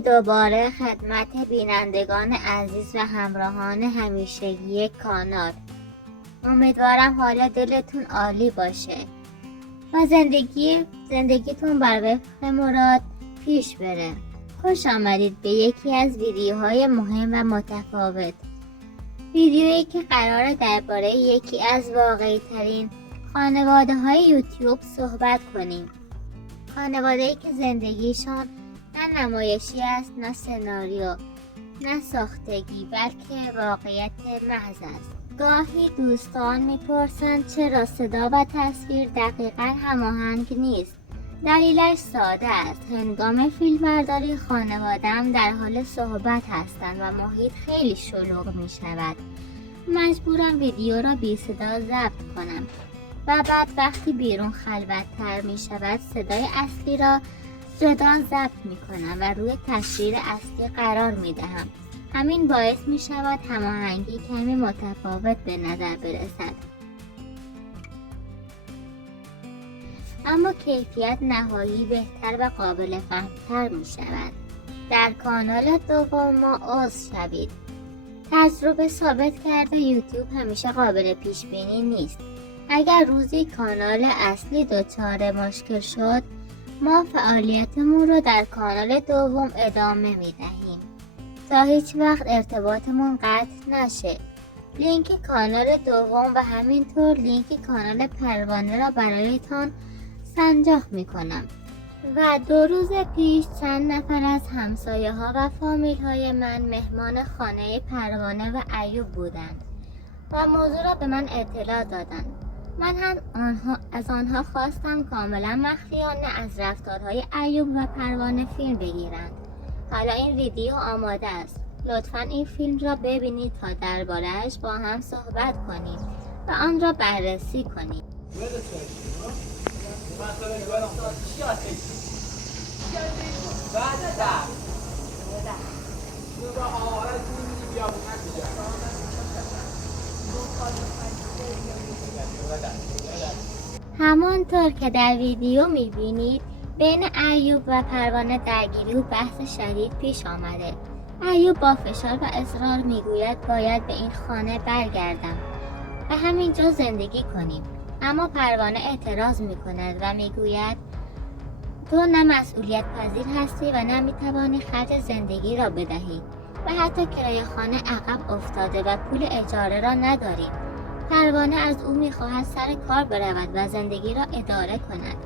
دوباره خدمت بینندگان عزیز و همراهان همیشگی کانال. امیدوارم حال دلتون عالی باشه و زندگیتون بر وفق مراد پیش بره. خوش آمدید به یکی از ویدیوهای مهم و متفاوت. ویدیویی که قراره درباره یکی از واقعی ترین خانواده های یوتیوب صحبت کنیم. خانواده‌ای که زندگیشان نه نمایشی است، نه سناریو، نه ساختگی، بلکه واقعیت محض است. گاهی دوستان میپرسند چرا صدا و تصویر دقیقاً هماهنگ نیست. دلیلش ساده است. هنگام فیلمبرداری خانواده‌ام در حال صحبت هستند و محیط خیلی شلوغ می شود. مجبورم ویدیو را بی صدا ضبط کنم و بعد وقتی بیرون خلوت‌تر می شود صدای اصلی را جدا ضبط می کنم و روی تصویر اصلی قرار می دهم. همین باعث می شود هماهنگی کمی متفاوت به نظر برسد، اما کیفیت نهایی بهتر و قابل فهمتر می شود. در کانال دوم ما عضو شوید. تجربه ثابت کرده یوتیوب همیشه قابل پیش بینی نیست. اگر روزی کانال اصلی دچار مشکل شد، ما فعالیتمون رو در کانال دوم ادامه می دهیم تا هیچ وقت ارتباطمون قطع نشه. لینک کانال دوم و همینطور لینک کانال پروانه را برایتان سنجاق می کنم. و 2 روز پیش چند نفر از همسایه ها و فامیل های من مهمان خانه پروانه و ایوب بودند و موضوع را به من اطلاع دادند. من هم از آنها خواستم کاملا مخفیانه از رفتارهای ایوب و پروانه فیلم بگیرند. حالا این ویدیو آماده است. لطفاً این فیلم را ببینید تا درباره‌اش با هم صحبت کنیم و آن را بررسی کنیم. همانطور که در ویدیو میبینید بین ایوب و پروانه درگیری و بحث شدید پیش آمده. ایوب با فشار و اصرار میگوید باید به این خانه برگردم و همینجا زندگی کنیم، اما پروانه اعتراض میکند و میگوید تو نه مسئولیت پذیر هستی و نه میتوانی خرج زندگی را بدهی و حتی کرایه خانه عقب افتاده و پول اجاره را نداری. پروانه از او میخواهد سر کار برود و زندگی را اداره کند،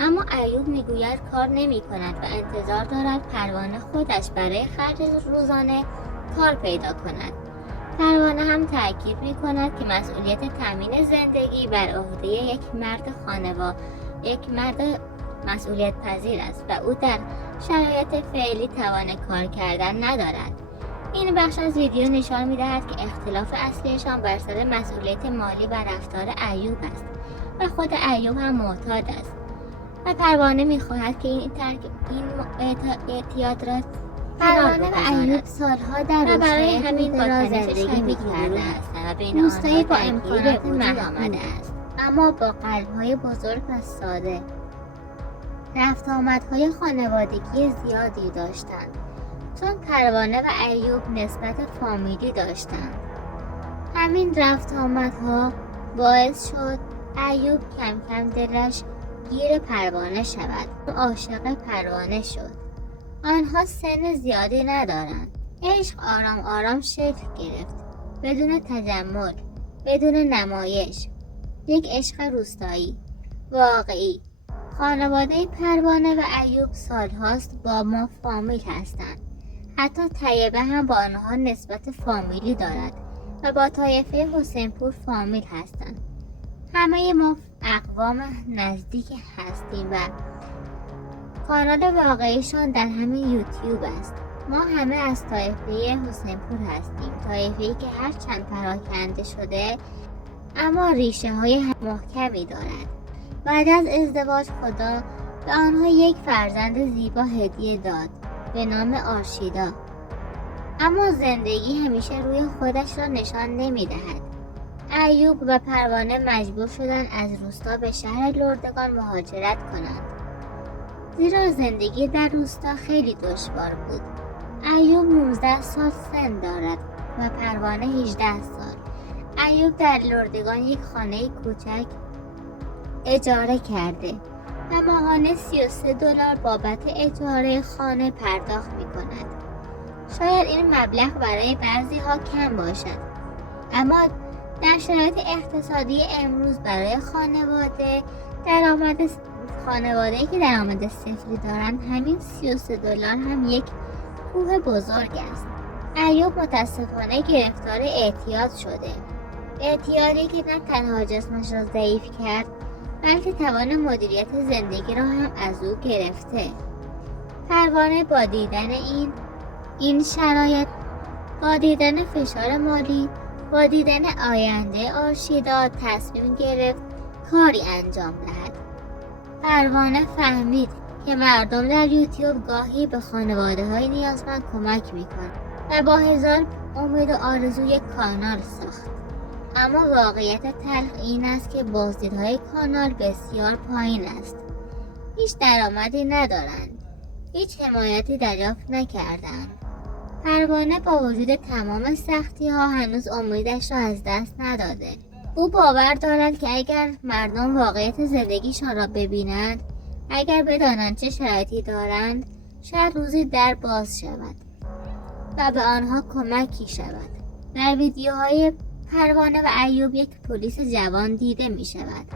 اما ایوب میگوید کار نمی کند و انتظار دارد پروانه خودش برای خرج روزانه کار پیدا کند. پروانه هم تاکید می کند که مسئولیت تامین زندگی بر عهده یک مرد مسئولیت پذیر است و او در شرایط فعلی توان کار کردن ندارد. این بخش از ویدیو نشان می دهد که اختلاف اصلیشان بر سر مسئولیت مالی و رفتار ایوب است و خود ایوب هم معتاد است و پروانه می خواهد که این اعتیاد را پروانه و ایوب سالها در روستای همین با زندگی می کرده است و روستایی با امکانات محدود است، اما با قلب‌های بزرگ و ساده. رفت آمدهای خانوادگی زیادی داشتند، چون پروانه و ایوب نسبت فامیلی داشتند. همین رفت آمدها باعث شد ایوب کم کم دلش گیر پروانه شود و عاشق پروانه شد. آنها سن زیادی ندارند. عشق آرام آرام شکل گرفت، بدون تجمل، بدون نمایش. یک عشق روستایی، واقعی. خانواده پروانه و ایوب سالهاست با ما فامیل هستند. حتی طیبه هم با آنها نسبت فامیلی دارد و با طایفه حسینپور فامیل هستند. همه ما اقوام نزدیک هستیم و کانال واقعیشان در همین یوتیوب است. ما همه از طایفه حسینپور هستیم، طایفه‌ای که هرچند پراکنده شده اما ریشه های محکمی دارد. بعد از ازدواج خدا به آنها یک فرزند زیبا هدیه داد به نام آرشیدا، اما زندگی همیشه روی خودش را نشان نمی دهد. ایوب و پروانه مجبور شدند از روستا به شهر لردگان مهاجرت کنند، زیرا زندگی در روستا خیلی دشوار بود. ایوب 19 سال سن دارد و پروانه 18 سال. ایوب در لردگان یک خانه کوچک اجاره کرده و ماهانه $33 بابت اجاره خانه پرداخت می کند. شاید این مبلغ برای بعضی ها کم باشد، اما در شرایط اقتصادی امروز برای خانواده‌ای که درآمد صفری دارند همین $33 هم یک کوه بزرگ است. ایوب متاسفانه گرفتار اعتیاد شده. اعتیادی که نه تنها جسمش را ضعیف کرد بلکه توان مدیریت زندگی را هم از او گرفته. پروانه با دیدن این شرایط، با دیدن فشار مالی، با دیدن آینده آرشیدا تصمیم گرفت کاری انجام دهد. پروانه فهمید که مردم در یوتیوب گاهی به خانواده‌های نیازمند کمک می‌کنند و با هزار امید و آرزو یک کانال ساخت. اما واقعیت تلخ این است که بازدیدهای کانال بسیار پایین است. هیچ درآمدی ندارند. هیچ حمایتی دریافت نکردند. پروانه با وجود تمام سختی‌ها هنوز امیدش را از دست نداده. او باور دارد که اگر مردم واقعیت زندگیشان را ببینند، اگر بدانند چه شرایطی دارند، شاید روزی در باز شود و به آنها کمکی شود. در ویدیوهای پروانه و ایوب یک پلیس جوان دیده می شود.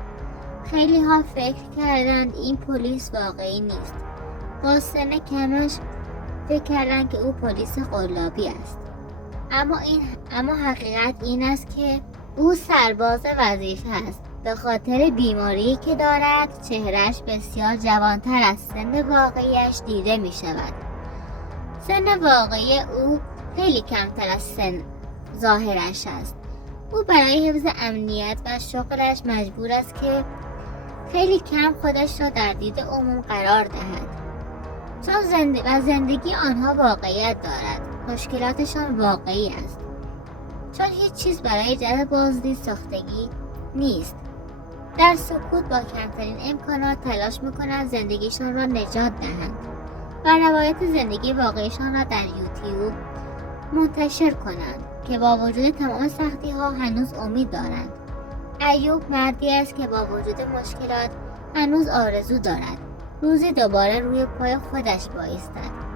خیلی ها فکر کردند این پلیس واقعی نیست. با سن کمش فکر کردند که او پلیس قلابی است. اما حقیقت این است که او سرباز وظیفه است. به خاطر بیماری که دارد چهرهش بسیار جوانتر از سن واقعیش دیده می شود. سن واقعی او خیلی کمتر از سن ظاهرش است. او برای حفظ امنیت و شغلش مجبور است که خیلی کم خودش را در دید عموم قرار دهد. چون زندگی آنها واقعیت دارد. مشکلاتشان واقعی است. چون هیچ چیز برای جلب بازدید ساختگی نیست. در سکوت با کمترین امکانات تلاش میکنند زندگیشان را نجات دهند و روایت زندگی واقعیشان را در یوتیوب منتشر کنند که با وجود تمام سختی ها هنوز امید دارند. ایوب مردی است که با وجود مشکلات هنوز آرزو دارد روزی دوباره روی پای خودش بایستد.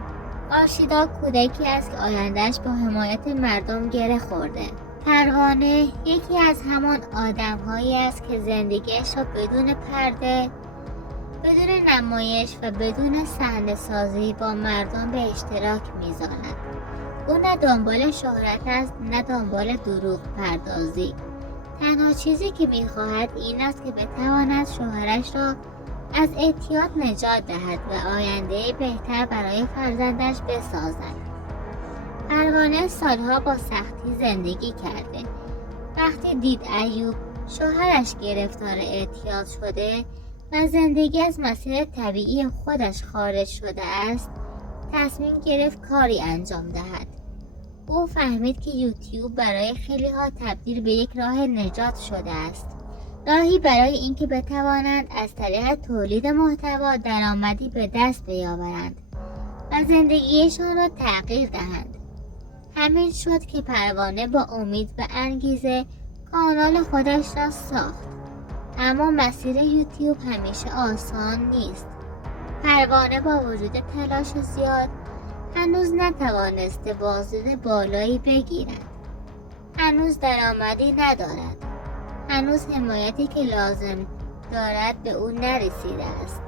آرشیدا کودکی است که آیندهش با حمایت مردم گره خورده. پروانه یکی از همان آدم‌هایی است که زندگیش را بدون پرده، بدون نمایش و بدون صحنه‌سازی با مردم به اشتراک می‌ذارد. او نه دنبال شهرت است نه دنبال دروغ پردازی. تنها چیزی که می‌خواهد این است که بتواند شوهرش را از اعتیاد نجات دهد و آینده بهتر برای فرزندش بسازد. پروانه سالها با سختی زندگی کرده. وقتی دید ایوب شوهرش گرفتار اعتیاد شده و زندگی از مسیر طبیعی خودش خارج شده است، تصمیم گرفت کاری انجام دهد. او فهمید که یوتیوب برای خیلی ها تبدیل به یک راه نجات شده است. راهی برای اینکه بتوانند از طریق تولید محتوا درآمدی به دست بیاورند و زندگیشان را تغییر دهند. همین شد که پروانه با امید و انگیزه کانال خودش را ساخت. اما مسیر یوتیوب همیشه آسان نیست. پروانه با وجود تلاش زیاد هنوز نتوانسته بازدید بالایی بگیرد. هنوز درآمدی ندارد. هنوز حمایتی که لازم دارد به او نرسیده است.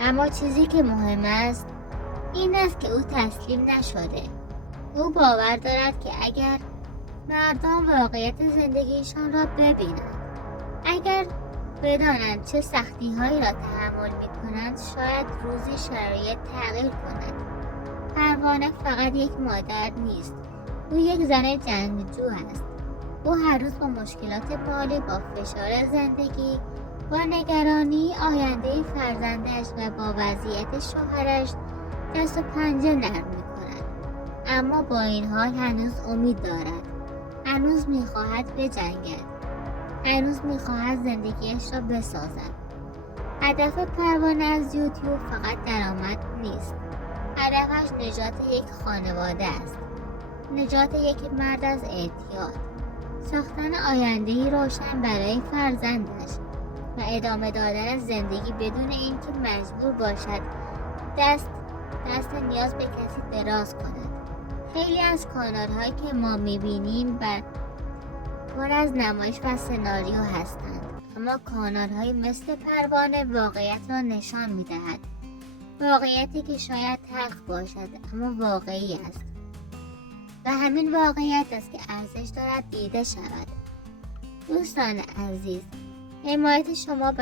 اما چیزی که مهم است این است که او تسلیم نشده. او باور دارد که اگر مردم واقعیت زندگیشان را ببینند، اگر بدانند چه سختی‌هایی را تحمل می‌کنند، شاید روزی شرایط تغییر کند. پروانه فقط یک مادر نیست. او یک زن جنگجو است. او هر روز با مشکلات مالی، با فشار زندگی، با نگرانی آینده فرزندش و با وضعیت شوهرش دست و پنجه نرم می‌کند. اما با این حال هنوز امید دارد. هنوز می‌خواهد بجنگد. هنوز می‌خواهد زندگیش را بسازد. هدف پروانه از یوتیوب فقط درآمد نیست. هدفش نجات یک خانواده است، نجات یک مرد از اعتیاد، ساختن آینده‌ای روشن برای فرزندش و ادامه دادن زندگی بدون اینکه مجبور باشد دست نیاز به کسی دراز کند. خیلی از کانال‌هایی که ما می‌بینیم پر از نمایش و سناریو هستند، اما کانال‌هایی مثل پروانه واقعیت را نشان می‌دهد، واقعیتی که شاید تلخ باشد اما واقعی است و همین واقعیت است که ارزش دارد دیده شود. دوستان عزیز، حمایت شما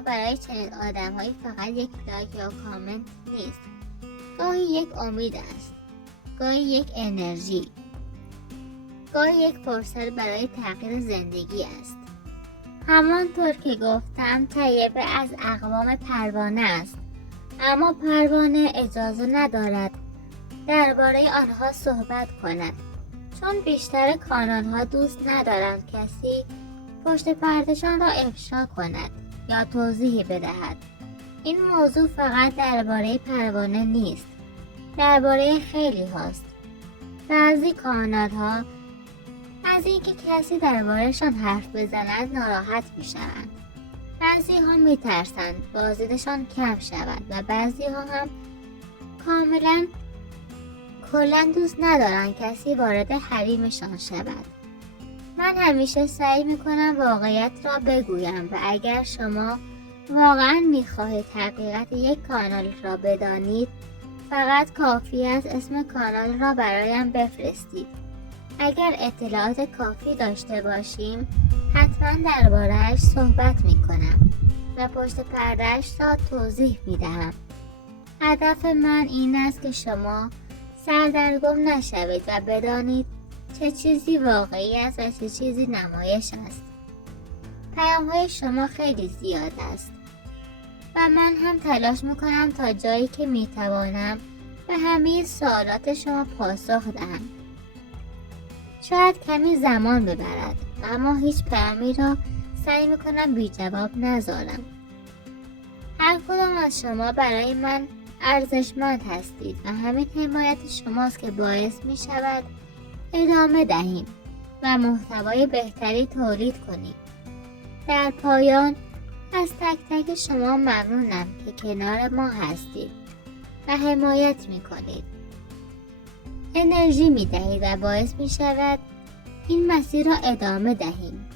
برای چنین آدم‌هایی فقط یک لایک یا کامنت نیست. گاهی یک امید است، گاهی یک انرژی، گاهی یک فرصت برای تغییر زندگی است. همانطور که گفتم طیبه از اقوام پروانه است، اما پروانه اجازه ندارد درباره آنها صحبت کند، چون بیشتر کانال‌ها دوست ندارند کسی پشت پردهشان را افشا کند یا توضیحی بدهد. این موضوع فقط درباره پروانه نیست، درباره خیلی هاست. بعضی کانال‌ها از اینکه کسی دربارهشان حرف بزند ناراحت میشوند، بعضی ها میترسند بازدیدشان کم شود و بعضی ها هم کلا دوست ندارند کسی وارد حریمشان شود. من همیشه سعی میکنم واقعیت را بگویم و اگر شما واقعا میخواهید حقیقت یک کانال را بدانید، فقط کافی است اسم کانال را برایم بفرستید. اگر اطلاعات کافی داشته باشیم حتما درباره‌اش صحبت میکنم و پشت پرده‌اش را توضیح میدهم. هدف من این است که شما سردرگم نشوید و بدانید چه چیزی واقعی است و چه چیزی نمایش است. پیام‌های شما خیلی زیاد است و من هم تلاش میکنم تا جایی که میتوانم به همه سوالات شما پاسخ دهم. شاید کمی زمان ببرد، اما هیچ پیامی را سعی میکنم بی جواب نذارم. هر کدام از شما برای من ارزشمند هستید و همین حمایت شماست که باعث می شود ادامه دهیم و محتوای بهتری تولید کنیم. در پایان از تک تک شما ممنونم که کنار ما هستید و حمایت می کنید. انرژی می دهید و باعث می شود این مسیر را ادامه دهیم.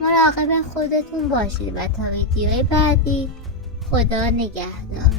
مراقب خودتون باشید و تا ویدیوی بعدی خدا نگهدار.